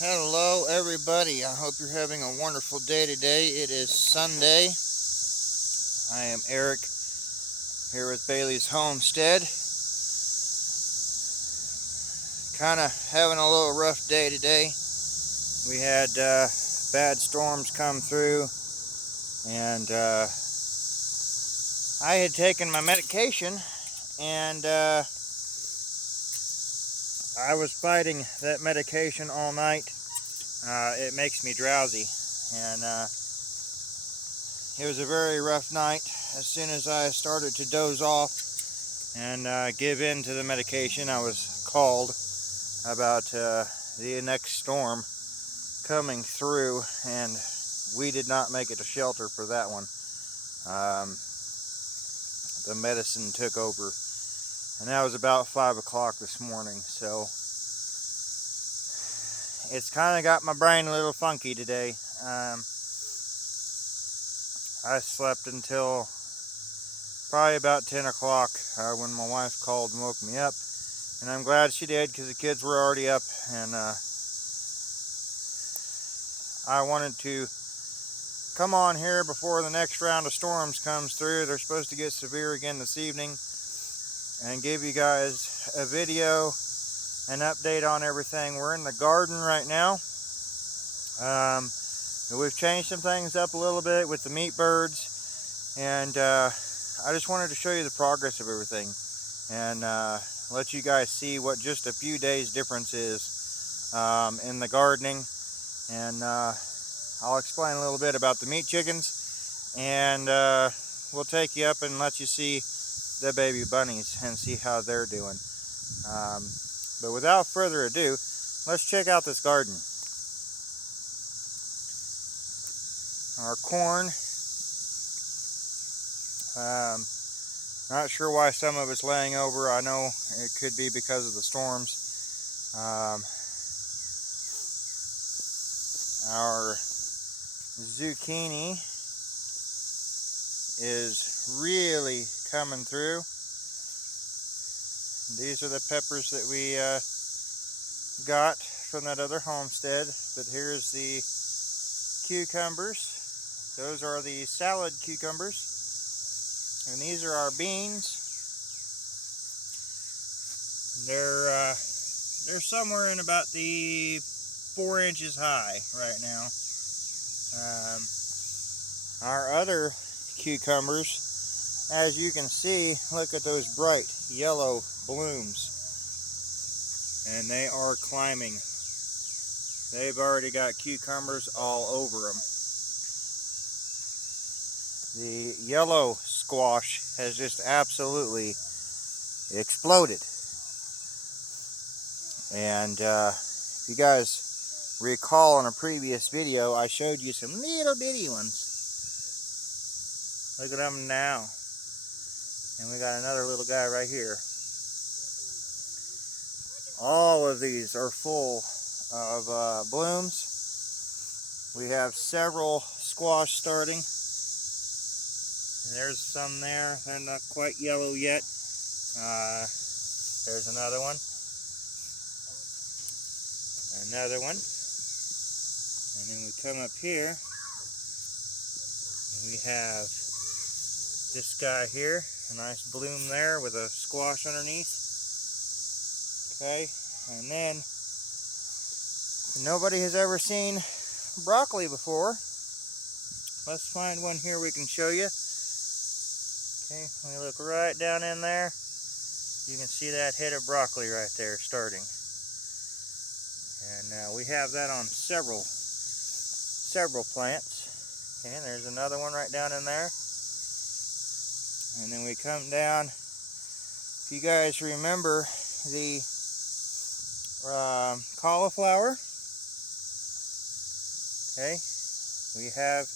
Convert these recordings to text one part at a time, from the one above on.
Hello everybody, I hope you're having a wonderful day today. It is Sunday. I am Eric here with Bailey's Homestead. Kind of having a little rough day today. We had bad storms come through, and I had taken my medication, and I was fighting that medication all night. It makes me drowsy, and it was a very rough night. As soon as I started to doze off and give in to the medication, I was called about the next storm coming through, and we did not make it to shelter for that one. The medicine took over, and that was about 5 o'clock this morning, so it's kind of got my brain a little funky today. I slept until probably about 10 o'clock when my wife called and woke me up, and I'm glad she did because the kids were already up, and I wanted to come on here before the next round of storms comes through. They're supposed to get severe again this evening, and give you guys a video, an update on everything. We're in the garden right now. We've changed some things up a little bit with the meat birds, and I just wanted to show you the progress of everything, and let you guys see what just a few days difference is in the gardening. And I'll explain a little bit about the meat chickens, and we'll take you up and let you see the baby bunnies and see how they're doing. But without further ado, let's check out this garden. Our corn, not sure why some of it's laying over. I know it could be because of the storms. Our zucchini is really coming through. These are the peppers that we got from that other homestead. But here's the cucumbers. Those are the salad cucumbers. And these are our beans. They're somewhere in about the 4 inches high right now. Our other cucumbers, as you can see, look at those bright yellow blooms, and they are climbing. They've already got cucumbers all over them. The yellow squash has just absolutely exploded. And if you guys recall in a previous video, I showed you some little bitty ones. Look at them now. And we got another little guy right here. All of these are full of blooms. We have several squash starting. And there's some there. They're not quite yellow yet. There's another one. Another one. And then we come up here, and we have this guy here, a nice bloom there with a squash underneath. Okay, and then nobody has ever seen broccoli before. Let's find one here we can show you. Okay, when you look right down in there, you can see that head of broccoli right there starting. And we have that on several plants. Okay, and there's another one right down in there. And then we come down. If you guys remember the cauliflower, okay, we have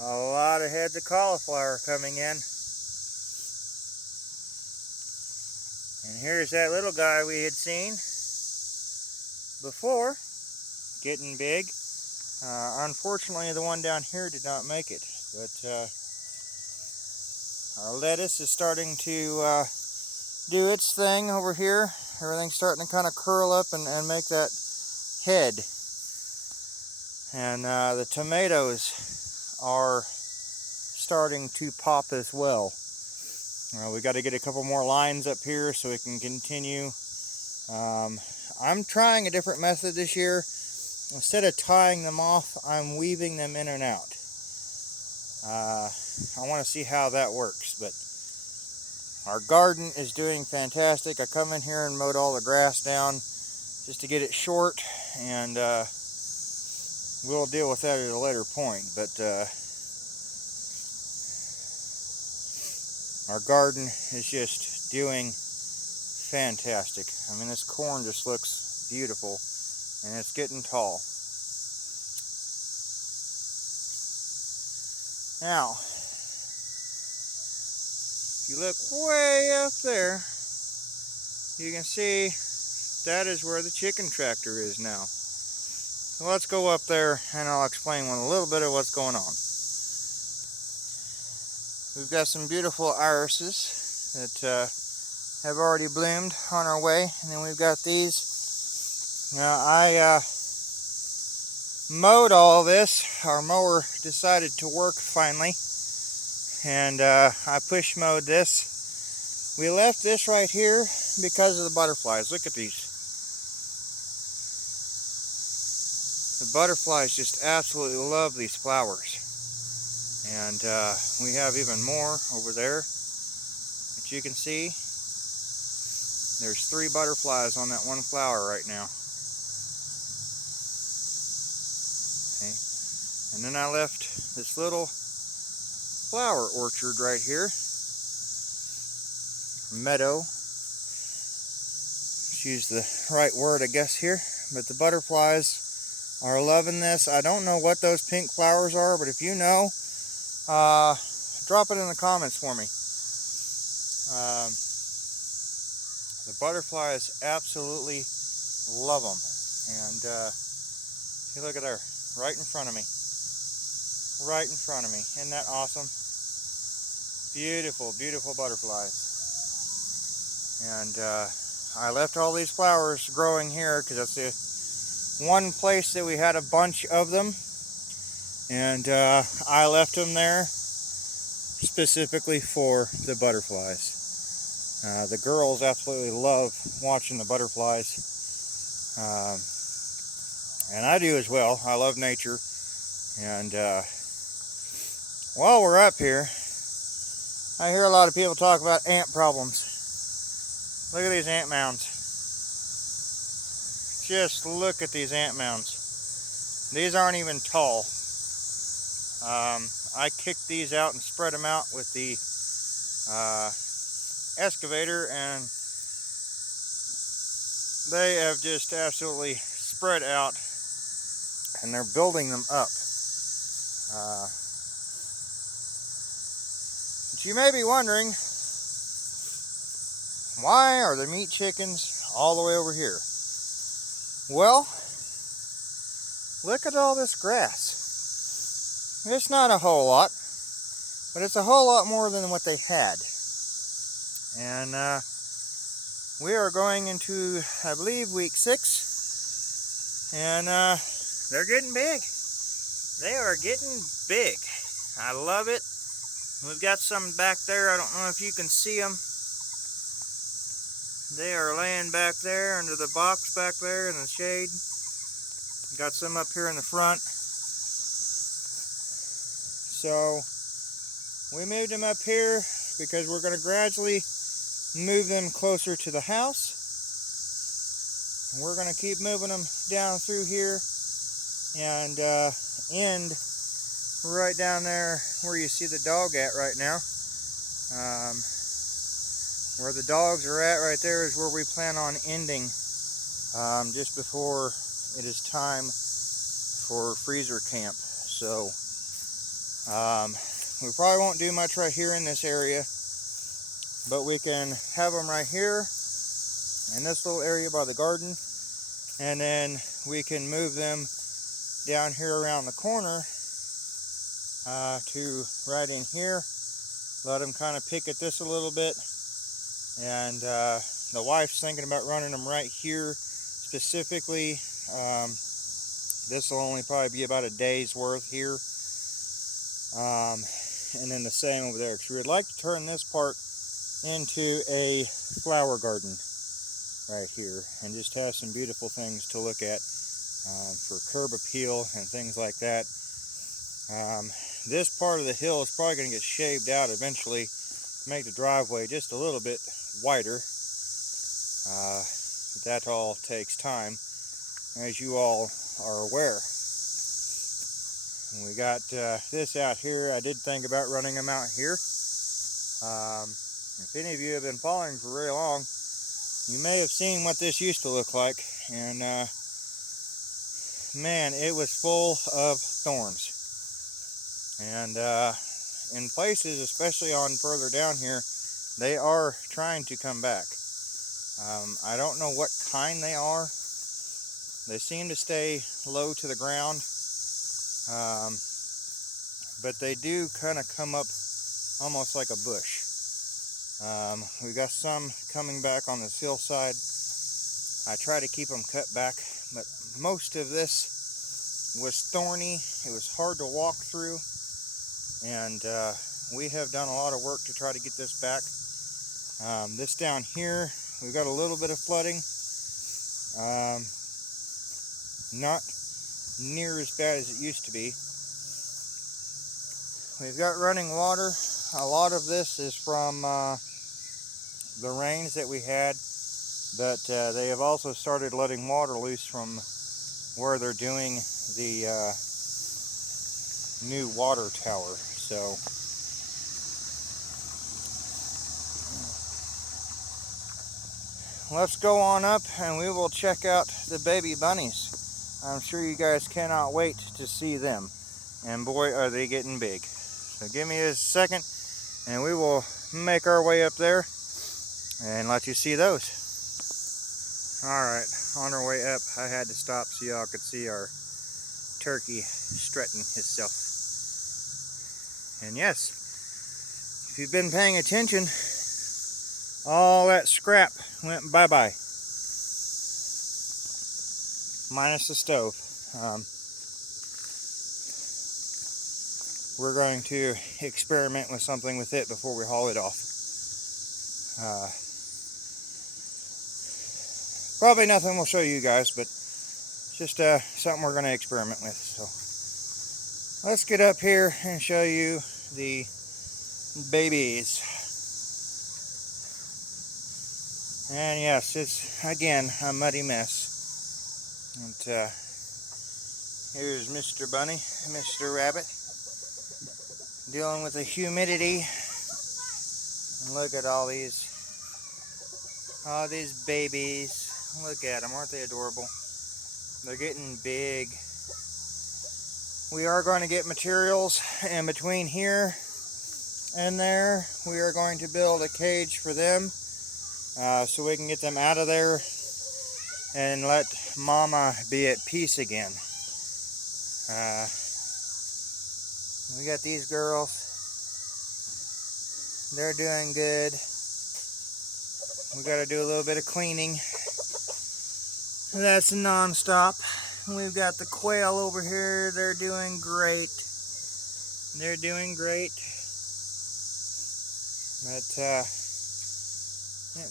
a lot of heads of cauliflower coming in. And here's that little guy we had seen before, getting big. Unfortunately, the one down here did not make it, but our lettuce is starting to do its thing over here. Everything's starting to kind of curl up and make that head. And the tomatoes are starting to pop as well. We got to get a couple more lines up here so we can continue. I'm trying a different method this year. Instead of tying them off, I'm weaving them in and out. I want to see how that works, but our garden is doing fantastic. I come in here and mowed all the grass down just to get it short, and we'll deal with that at a later point. But our garden is just doing fantastic. I mean, this corn just looks beautiful, and it's getting tall. Now, if you look way up there, you can see that is where the chicken tractor is now. So let's go up there and I'll explain a little bit of what's going on. We've got some beautiful irises that have already bloomed on our way, and then we've got these. Now I mowed all this. Our mower decided to work finally, and I push mowed this. We left this right here because of the butterflies. Look at these. The butterflies just absolutely love these flowers. And we have even more over there that you can see. There's 3 butterflies on that one flower right now. Okay. And then I left this little flower orchard right here. Meadow. Let's use the right word, I guess, here. But the butterflies are loving this. I don't know what those pink flowers are, but if you know, drop it in the comments for me. The butterflies absolutely love them. And see, look at there, right in front of me. Right in front of me. Isn't that awesome? Beautiful, beautiful butterflies. And I left all these flowers growing here because that's the one place that we had a bunch of them. And I left them there specifically for the butterflies. The girls absolutely love watching the butterflies. And I do as well. I love nature. And while we're up here, I hear a lot of people talk about ant problems. Look at these ant mounds. Just look at these ant mounds. These aren't even tall. I kicked these out and spread them out with the excavator, and they have just absolutely spread out, and they're building them up. But you may be wondering, why are the meat chickens all the way over here? Well, look at all this grass. It's not a whole lot, but it's a whole lot more than what they had. And we are going into, I believe, week 6. And they're getting big. They are getting big. I love it. We've got some back there. I don't know if you can see them. They are laying back there under the box back there in the shade. Got some up here in the front. So we moved them up here because we're going to gradually move them closer to the house. And we're going to keep moving them down through here and end right down there where you see the dog at right now. Where the dogs are at right there is where we plan on ending just before it is time for freezer camp. So we probably won't do much right here in this area, but we can have them right here in this little area by the garden, and then we can move them down here around the corner to right in here. Let them kind of pick at this a little bit, and the wife's thinking about running them right here specifically This will only probably be about a day's worth here. And then the same over there, because we would like to turn this part into a flower garden right here and just have some beautiful things to look at for curb appeal and things like that. This part of the hill is probably going to get shaved out eventually to make the driveway just a little bit wider. But that all takes time, as you all are aware. And we got this out here. I did think about running them out here. If any of you have been following for very long, you may have seen what this used to look like. And man, it was full of thorns. And in places, especially on further down here, they are trying to come back. I don't know what kind they are. They seem to stay low to the ground. But they do kind of come up almost like a bush. We got some coming back on this hillside. I try to keep them cut back, but most of this was thorny. It was hard to walk through, and we have done a lot of work to try to get this back. This down here, we've got a little bit of flooding. Not near as bad as it used to be. We've got running water. A lot of this is from the rains that we had, but they have also started letting water loose from where they're doing the new water tower. So let's go on up and we will check out the baby bunnies. I'm sure you guys cannot wait to see them, and boy are they getting big. So give me a second and we will make our way up there and let you see those. Alright, on our way up, I had to stop so y'all could see our turkey strutting himself. And yes, if you've been paying attention, all that scrap went bye-bye. Minus the stove. We're going to experiment with something with it before we haul it off. Probably nothing we'll show you guys, but just something we're going to experiment with. So let's get up here and show you the babies. And yes, it's again a muddy mess. And here's Mr. Bunny, Mr. Rabbit, dealing with the humidity. And look at all these babies. Look at them, aren't they adorable? They're getting big. We are going to get materials in between here and there. We are going to build a cage for them so we can get them out of there and let Mama be at peace again. We got these girls. They're doing good. We got to do a little bit of cleaning. That's non-stop. We've got the quail over here. They're doing great. They're doing great. But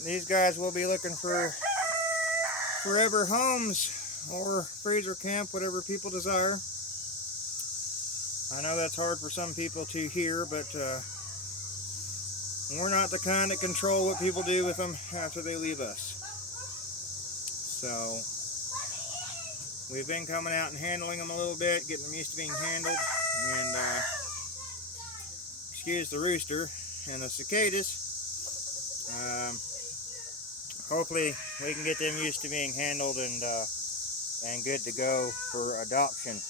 these guys will be looking for forever homes or freezer camp, whatever people desire. I know that's hard for some people to hear, but we're not the kind that control what people do with them after they leave us. So we've been coming out and handling them a little bit, getting them used to being handled. And excuse the rooster and the cicadas. Hopefully we can get them used to being handled and good to go for adoption.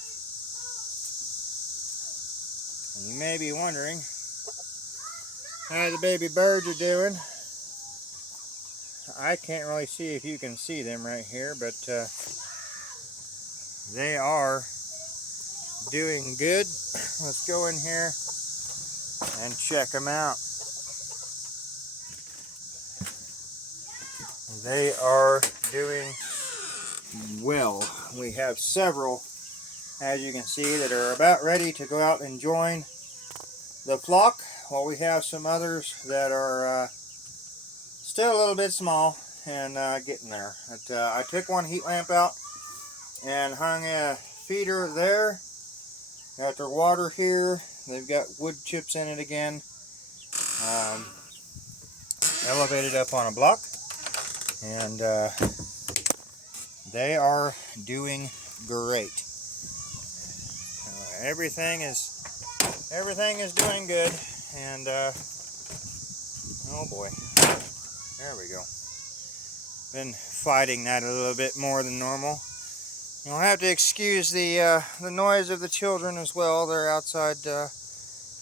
And you may be wondering how the baby birds are doing. I can't really see if you can see them right here, but they are doing good. Let's go in here and check them out. They are doing Well, we have several, as you can see, that are about ready to go out and join the flock, while we have some others that are still a little bit small and getting there. But, I took one heat lamp out and hung a feeder there. Got their water here. They've got wood chips in it again. Elevated up on a block, and they are doing great. Everything is doing good, and oh boy, there we go. Been fighting that a little bit more than normal. You'll have to excuse the noise of the children as well. They're outside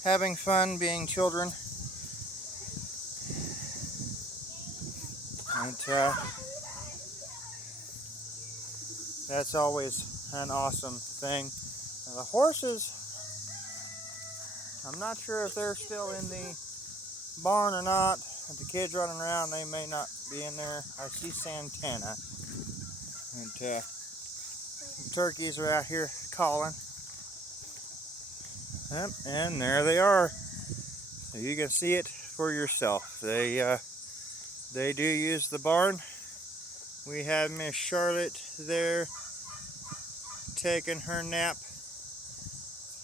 having fun being children. And that's always an awesome thing. The horses, I'm not sure if they're still in the barn or not. With the kids running around, they may not be in there. I see Santana. And the turkeys are out here calling. Yep, and there they are. So you can see it for yourself. They do use the barn. We have Miss Charlotte there taking her nap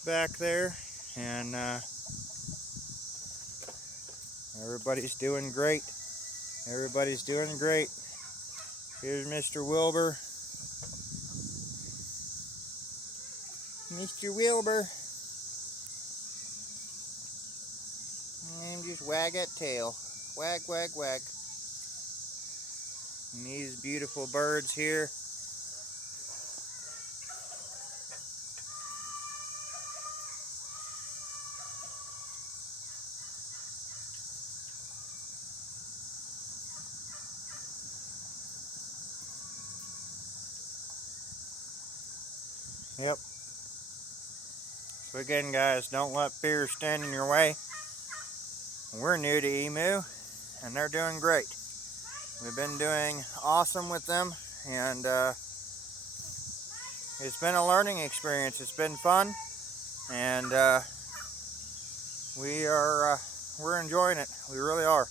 back there, and everybody's doing great. Everybody's doing great. Here's Mr. Wilbur. Mr. Wilbur. And just wag that tail. Wag, wag, wag. And these beautiful birds here. Yep. So again, guys, don't let fear stand in your way. We're new to Emu, and they're doing great. We've been doing awesome with them, and it's been a learning experience. It's been fun, and we're enjoying it. We really are.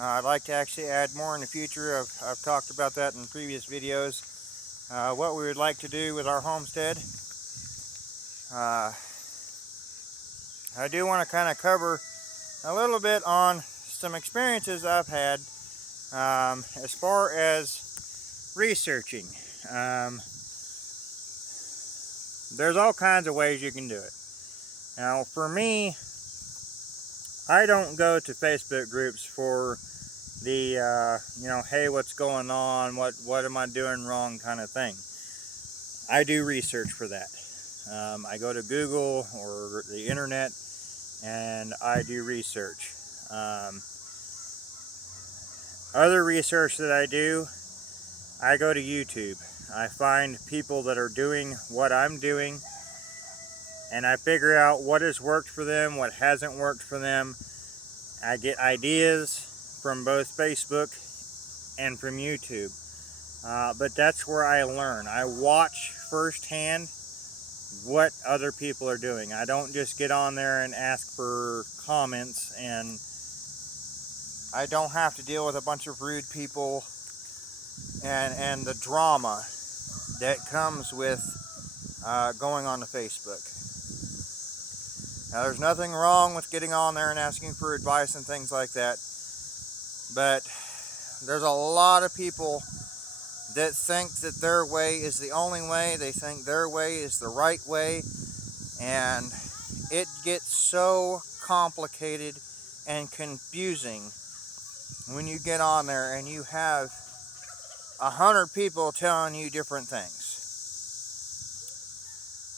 I'd like to actually add more in the future. I've talked about that in previous videos. What we would like to do with our homestead. I do want to kind of cover a little bit on some experiences I've had as far as researching. There's all kinds of ways you can do it. Now, for me, I don't go to Facebook groups for the, hey, what's going on? What am I doing wrong kind of thing. I do research for that. I go to Google or the internet, and I do research. Other research that I do, I go to YouTube. I find people that are doing what I'm doing, and I figure out what has worked for them, what hasn't worked for them. I get ideas from both Facebook and from YouTube. But that's where I learn. I watch firsthand what other people are doing. I don't just get on there and ask for comments, and I don't have to deal with a bunch of rude people and the drama that comes with going on to Facebook. Now, there's nothing wrong with getting on there and asking for advice and things like that, but there's a lot of people that think that their way is the only way. They think their way is the right way, and it gets so complicated and confusing when you get on there and you have 100 people telling you different things.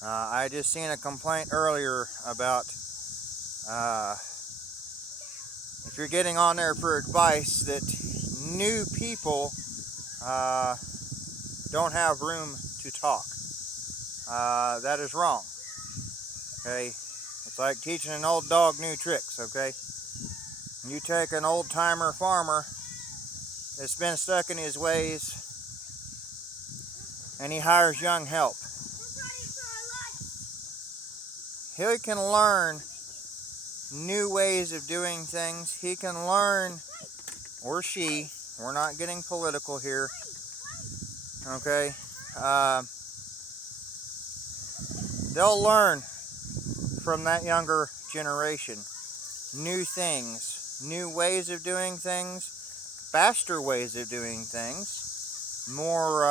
I just seen a complaint earlier about if you're getting on there for advice that new people don't have room to talk. That is wrong. Okay, it's like teaching an old dog new tricks. Okay, you take an old-timer farmer that's been stuck in his ways and he hires young help. He can learn new ways of doing things. He can learn, or she, we're not getting political here, okay? They'll learn from that younger generation new things, new ways of doing things, faster ways of doing things, more,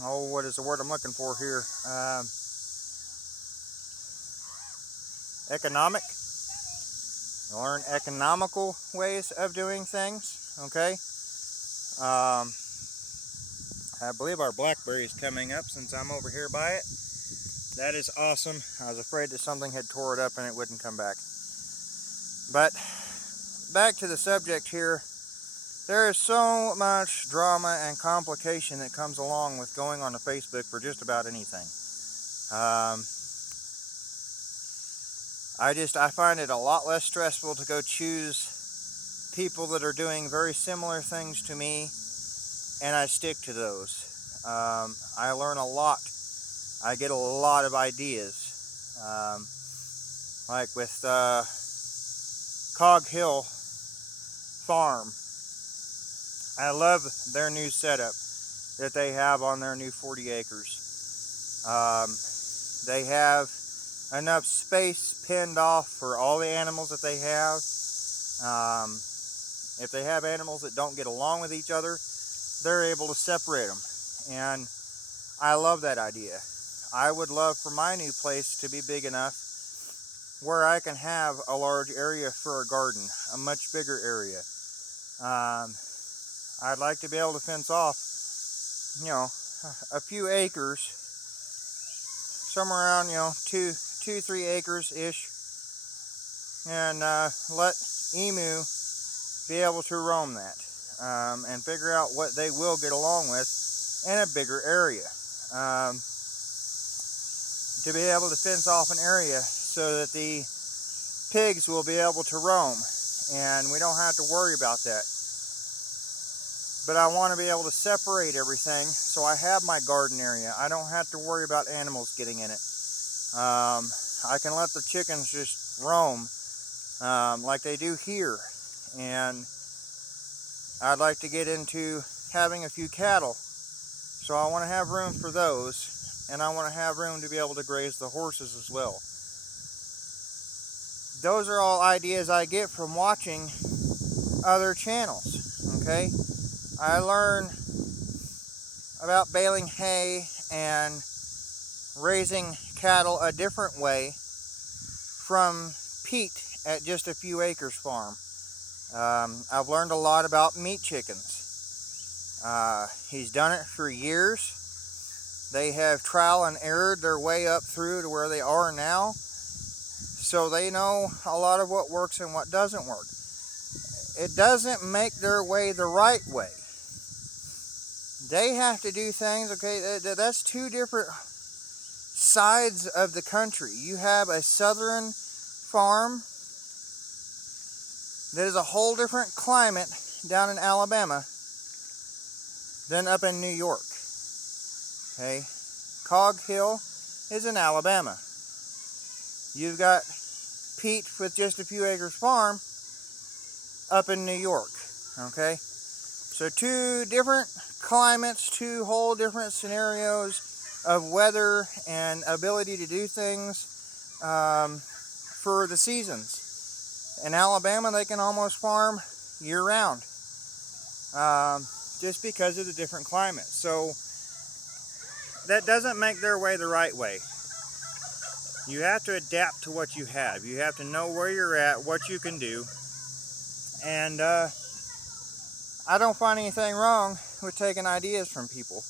what is the word I'm looking for here? Economic. Learn economical ways of doing things, okay? I believe our blackberry is coming up since I'm over here by it. That is awesome. I was afraid that something had tore it up and it wouldn't come back. But back to the subject here. There is so much drama and complication that comes along with going on to Facebook for just about anything. I find it a lot less stressful to go choose people that are doing very similar things to me, and I stick to those. I learn a lot. I get a lot of ideas. Like with Cog Hill Farm. I love their new setup that they have on their new 40 acres. They have enough space pinned off for all the animals that they have. If they have animals that don't get along with each other, they're able to separate them. And I love that idea. I would love for my new place to be big enough where I can have a large area for a garden, a much bigger area. I'd like to be able to fence off, a few acres, somewhere around, 2-3 acres ish, and let emu be able to roam that, and figure out what they will get along with in a bigger area. To be able to fence off an area so that the pigs will be able to roam, and we don't have to worry about that. But I want to be able to separate everything so I have my garden area. I don't have to worry about animals getting in it. I can let the chickens just roam like they do here. And I'd like to get into having a few cattle. So I want to have room for those. And I want to have room to be able to graze the horses as well. Those are all ideas I get from watching other channels, okay? I learn about baling hay and raising cattle a different way from Pete at Just a Few Acres Farm. I've learned a lot about meat chickens. He's done it for years. They have trial and errored their way up through to where they are now. So they know a lot of what works and what doesn't work. It doesn't make their way the right way. They have to do things, okay, that's two different sides of the country. You have a southern farm that is a whole different climate down in Alabama than up in New York. Okay, Cog Hill is in Alabama. You've got Pete with Just a Few Acres Farm up in New York. Okay, so two different climates, two whole different scenarios of weather and ability to do things for the seasons. In Alabama, they can almost farm year-round just because of the different climate. So that doesn't make their way the right way. You have to adapt to what you have. You have to know where you're at, what you can do. And I don't find anything wrong with taking ideas from people.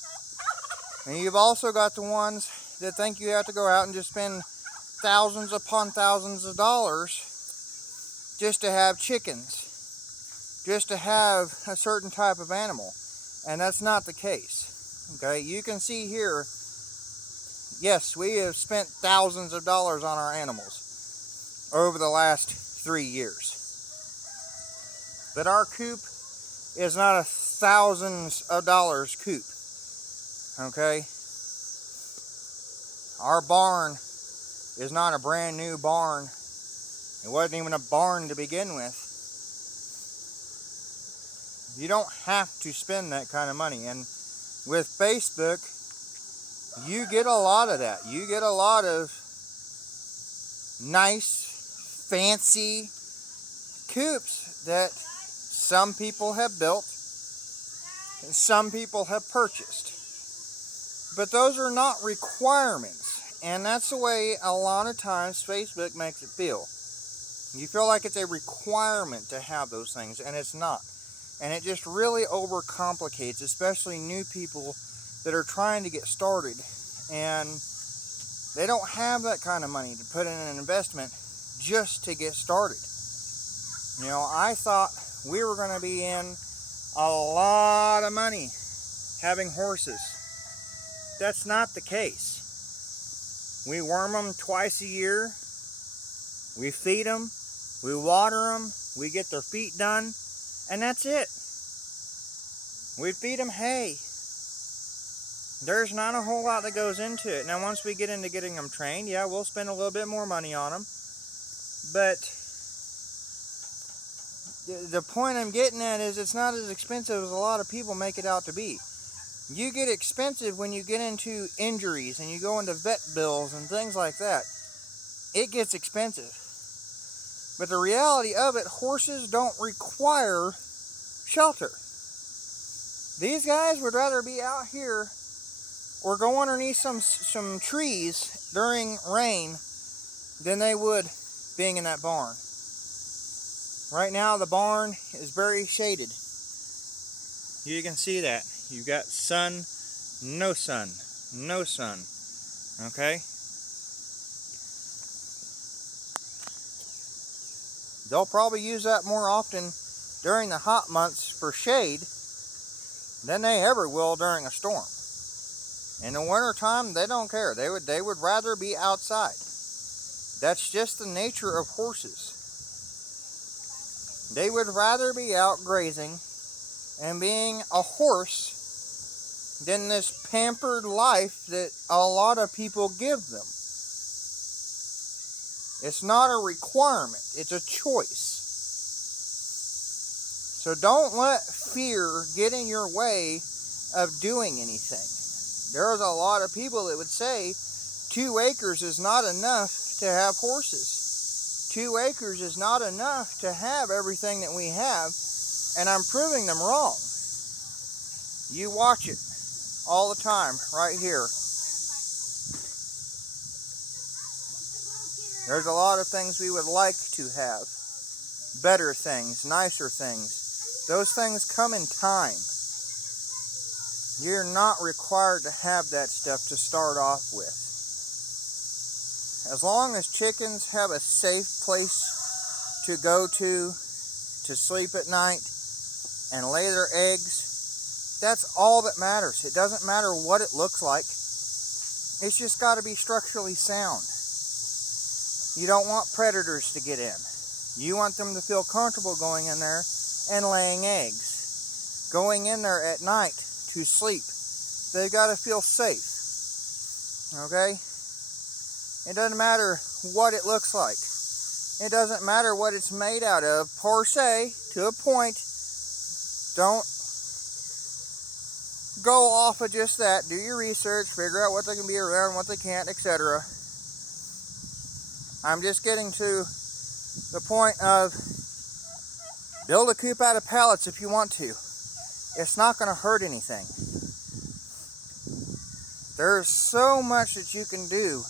And you've also got the ones that think you have to go out and just spend thousands upon thousands of dollars just to have chickens, just to have a certain type of animal. And that's not the case. Okay, you can see here, yes, we have spent thousands of dollars on our animals over the last 3 years. But our coop is not a thousands of dollars coop. Okay? Our barn is not a brand new barn. It wasn't even a barn to begin with. You don't have to spend that kind of money. And with Facebook, you get a lot of that. You get a lot of nice, fancy coops that some people have built and some people have purchased. But those are not requirements. And that's the way a lot of times Facebook makes it feel. You feel like it's a requirement to have those things, and it's not. And it just really overcomplicates, especially new people that are trying to get started. And they don't have that kind of money to put in an investment just to get started. You know, I thought we were going to be in a lot of money having horses. That's not the case. We worm them twice a year. We feed them. We water them. We get their feet done. And that's it. We feed them hay. There's not a whole lot that goes into it. Now, once we get into getting them trained, yeah, we'll spend a little bit more money on them. But the point I'm getting at is it's not as expensive as a lot of people make it out to be. You get expensive when you get into injuries and you go into vet bills and things like that. It gets expensive. But the reality of it, horses don't require shelter. These guys would rather be out here or go underneath some trees during rain than they would being in that barn. Right now the barn is very shaded. You can see that. You've got sun, no sun, no sun. Okay? They'll probably use that more often during the hot months for shade than they ever will during a storm. In the wintertime, they don't care. They would rather be outside. That's just the nature of horses. They would rather be out grazing and being a horse than this pampered life that a lot of people give them. It's not a requirement. It's a choice. So don't let fear get in your way of doing anything. There's a lot of people that would say 2 acres is not enough to have horses. 2 acres is not enough to have everything that we have, and I'm proving them wrong. You watch it all the time right here. There's a lot of things we would like to have. Better things, nicer things. Those things come in time. You're not required to have that stuff to start off with. As long as chickens have a safe place to go to sleep at night and lay their eggs, that's all that matters. It doesn't matter what it looks like. It's just got to be structurally sound. You don't want predators to get in. You want them to feel comfortable going in there and laying eggs. Going in there at night to sleep. They've got to feel safe. Okay? It doesn't matter what it looks like. It doesn't matter what it's made out of, per se, to a point. Don't go off of just that. Do your research, figure out what they can be around, what they can't, etc. I'm just getting to the point of build a coop out of pallets if you want to. It's not going to hurt anything. There's so much that you can do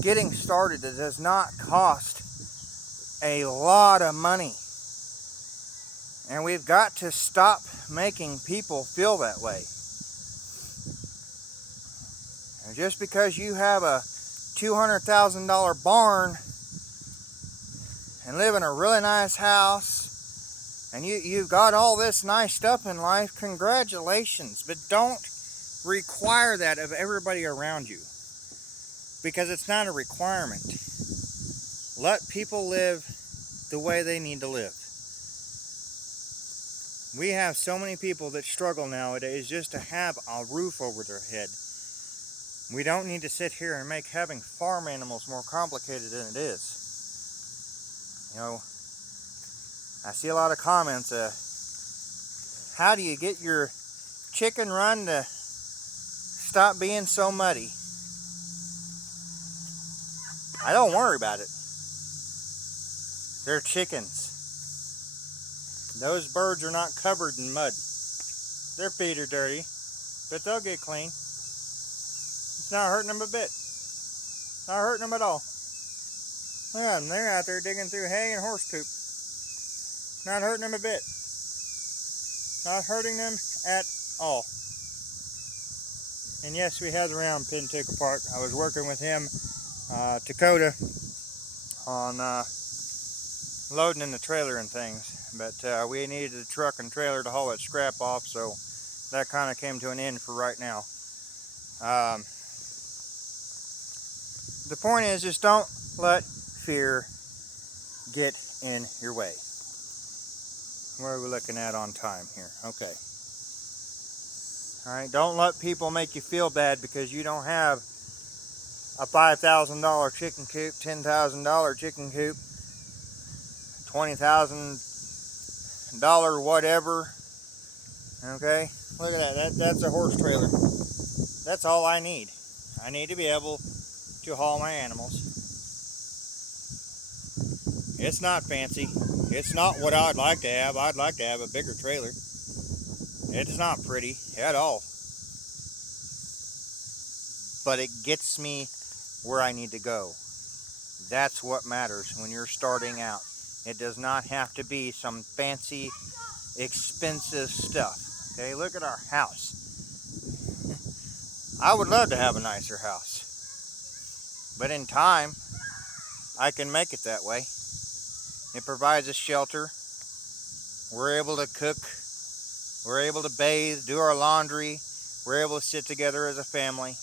getting started that does not cost a lot of money. And we've got to stop making people feel that way. And just because you have a $200,000 barn and live in a really nice house and you've got all this nice stuff in life, congratulations. But don't require that of everybody around you, because it's not a requirement. Let people live the way they need to live. We have so many people that struggle nowadays just to have a roof over their head. We don't need to sit here and make having farm animals more complicated than it is. You know, I see a lot of comments, how do you get your chicken run to stop being so muddy? I don't worry about it. They're chickens. Those birds are not covered in mud. Their feet are dirty, but they'll get clean. It's not hurting them a bit. Not hurting them at all. Look at them. They're out there digging through hay and horse poop. Not hurting them a bit. Not hurting them at all. And yes, we had the round pin took apart. I was working with him, Dakota, on loading in the trailer and things. But we needed the truck and trailer to haul that scrap off, so that kind of came to an end for right now. The point is, just don't let fear get in your way. Where are we looking at on time here? Okay. Alright, don't let people make you feel bad because you don't have a $5,000 chicken coop, $10,000 chicken coop, $20,000 whatever. Okay, look at that. That's a horse trailer. That's all I need. I need to be able to haul my animals. It's not fancy. It's not what I'd like to have. I'd like to have a bigger trailer. It's not pretty at all. But it gets me where I need to go. That's what matters when you're starting out. It does not have to be some fancy, expensive stuff. Okay, look at our house. I would love to have a nicer house. But in time, I can make it that way. It provides a shelter. We're able to cook. We're able to bathe, do our laundry. We're able to sit together as a family.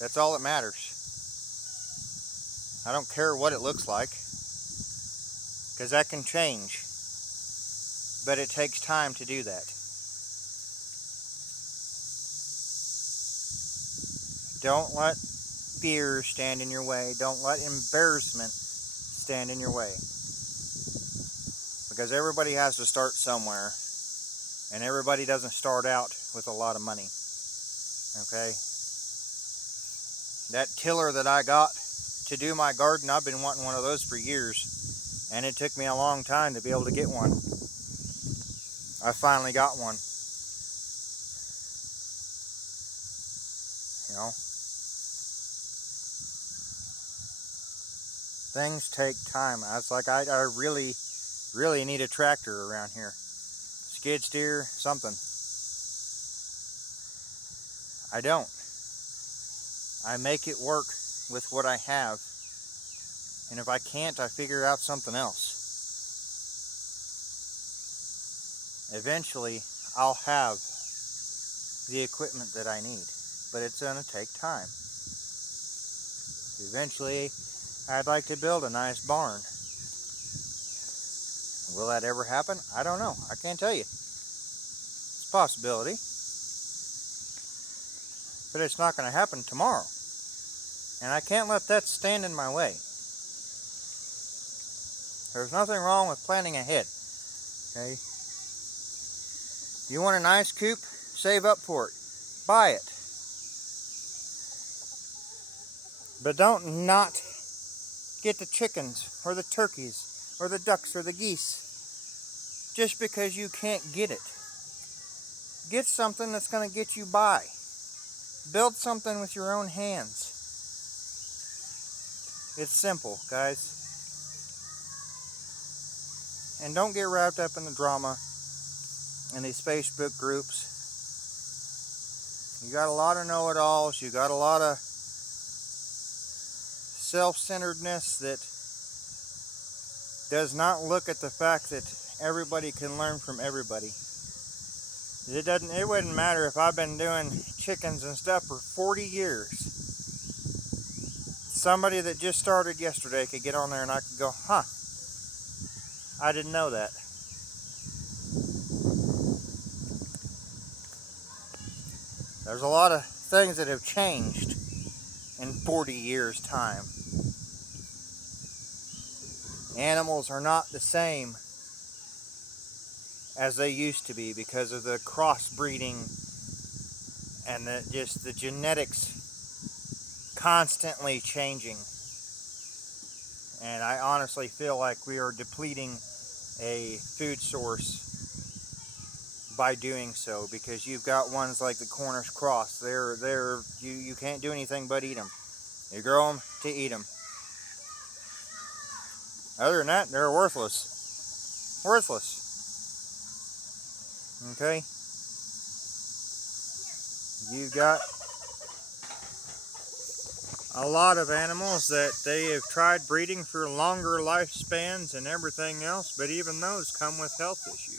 That's all that matters. I don't care what it looks like, because that can change. But it takes time to do that. Don't let fear stand in your way. Don't let embarrassment stand in your way. Because everybody has to start somewhere. And everybody doesn't start out with a lot of money. Okay? That tiller that I got to do my garden, I've been wanting one of those for years. And it took me a long time to be able to get one. I finally got one. You know? Things take time. I was like, I really need a tractor around here. Skid steer, something. I don't. I make it work with what I have. And if I can't, I figure out something else. Eventually, I'll have the equipment that I need. But it's going to take time. Eventually, I'd like to build a nice barn. Will that ever happen? I don't know. I can't tell you. It's a possibility. But it's not going to happen tomorrow. And I can't let that stand in my way. There's nothing wrong with planning ahead. Okay? You want a nice coop? Save up for it. Buy it. But don't not get the chickens or the turkeys or the ducks or the geese just because you can't get it. Get something that's going to get you by. Build something with your own hands. It's simple, guys. And don't get wrapped up in the drama in these Facebook groups. You got a lot of know-it-alls. You got a lot of self-centeredness that does not look at the fact that everybody can learn from everybody. It wouldn't matter if I've been doing chickens and stuff for 40 years. Somebody that just started yesterday could get on there and I could go, huh, I didn't know that. There's a lot of things that have changed in 40 years' time. Animals are not the same as they used to be because of the crossbreeding and just the genetics constantly changing. And I honestly feel like we are depleting a food source by doing so, because you've got ones like the Cornish cross. You can't do anything but eat them. You grow them to eat them. Other than that, they're worthless. Worthless. Okay? You've got a lot of animals that they have tried breeding for longer lifespans and everything else, but even those come with health issues.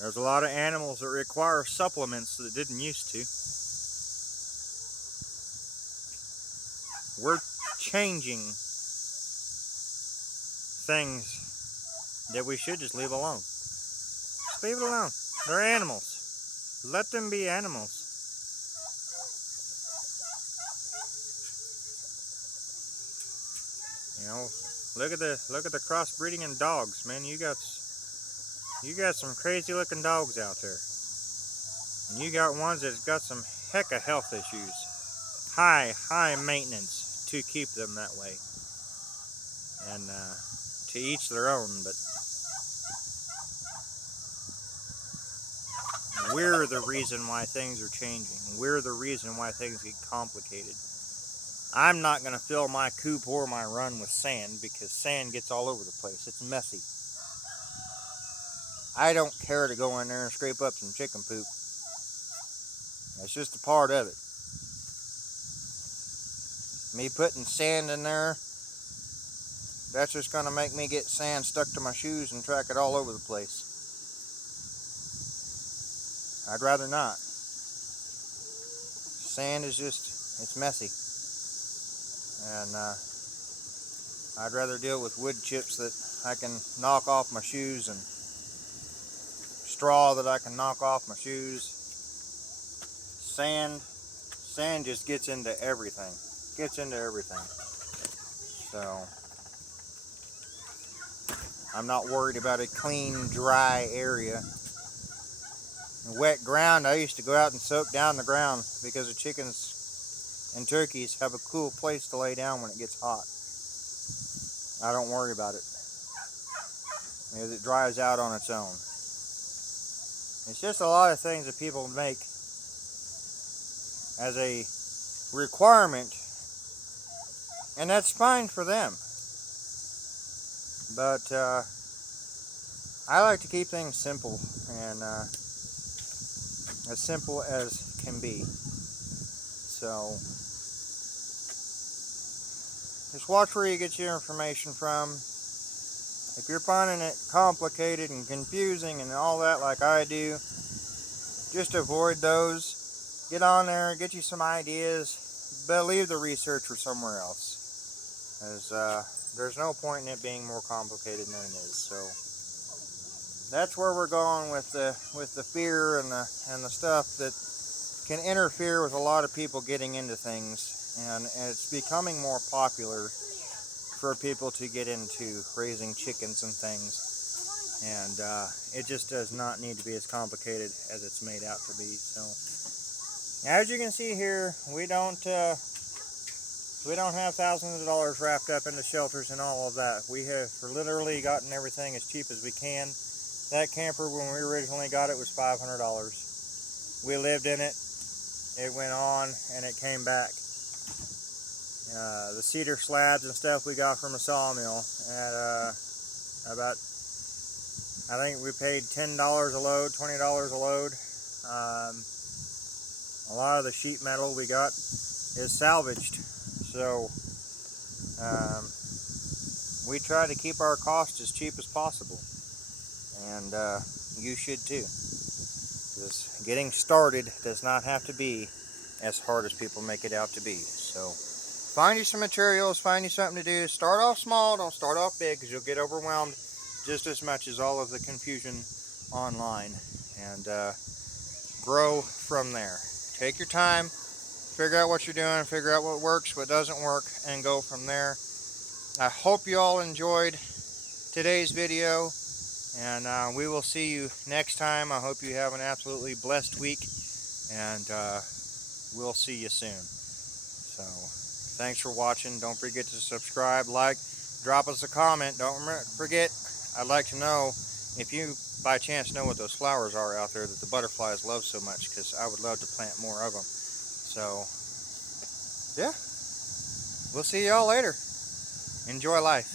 There's a lot of animals that require supplements that didn't used to. We're changing things that we should just leave alone. Just leave it alone. They're animals. Let them be animals. You know, look at the crossbreeding in dogs, man. You got some crazy looking dogs out there. And you got ones that's got some heck of health issues. High maintenance to keep them that way. And to each their own, but we're the reason why things are changing. We're the reason why things get complicated. I'm not going to fill my coop or my run with sand, because sand gets all over the place. It's messy. I don't care to go in there and scrape up some chicken poop. That's just a part of it. Me putting sand in there, that's just going to make me get sand stuck to my shoes and track it all over the place. I'd rather not. Sand is just, it's messy. And I'd rather deal with wood chips that I can knock off my shoes and straw that I can knock off my shoes. Sand just gets into everything. So I'm not worried about a clean, dry area. Wet ground, I used to go out and soak down the ground because the chickens and turkeys have a cool place to lay down when it gets hot. I don't worry about it because it dries out on its own. It's just a lot of things that people make as a requirement, and that's fine for them. But I like to keep things simple, and as simple as can be. So just watch where you get your information from. If you're finding it complicated and confusing and all that like I do, just avoid those. Get on there, get you some ideas, but leave the research for somewhere else. As there's no point in it being more complicated than it is. So that's where we're going with the fear and the stuff that can interfere with a lot of people getting into things, and it's becoming more popular for people to get into raising chickens and things, and it just does not need to be as complicated as it's made out to be. So as you can see here, we don't have thousands of dollars wrapped up into shelters and all of that. We have literally gotten everything as cheap as we can. That camper, when we originally got it, was $500. We lived in it. It went on and it came back. The cedar slabs and stuff we got from a sawmill at about, I think we paid $10 a load, $20 a load. A lot of the sheet metal we got is salvaged. So we try to keep our costs as cheap as possible. And you should too. Because getting started does not have to be as hard as people make it out to be. So find you some materials, find you something to do. Start off small, don't start off big, because you'll get overwhelmed just as much as all of the confusion online and grow from there. Take your time, figure out what you're doing, figure out what works, what doesn't work, and go from there. I hope you all enjoyed today's video, and we will see you next time. I hope you have an absolutely blessed week, and we'll see you soon. So thanks for watching. Don't forget to subscribe, like, drop us a comment. Don't forget, I'd like to know if you by chance know what those flowers are out there that the butterflies love so much, because I would love to plant more of them. So yeah, we'll see y'all later. Enjoy life.